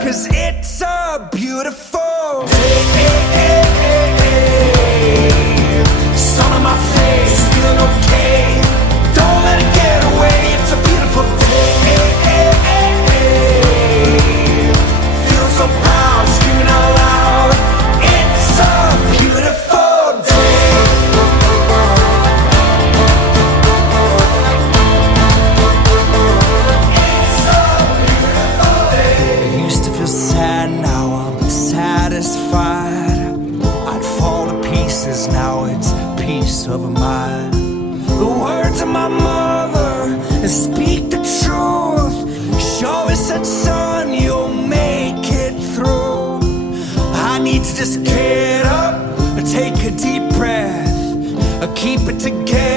'cause it's a beautiful day. Sun on my face, feeling okay. Don't let it get away. It's a beautiful day. Feeling so proud, screaming out loud. It's a beautiful day. It's a beautiful day. I used to feel sad, now I'm satisfied. I'd fall to pieces, now it's peace of mind. The words of my mother speak the truth. She always said, son, you'll make it through. I need to just get up, take a deep breath, keep it together.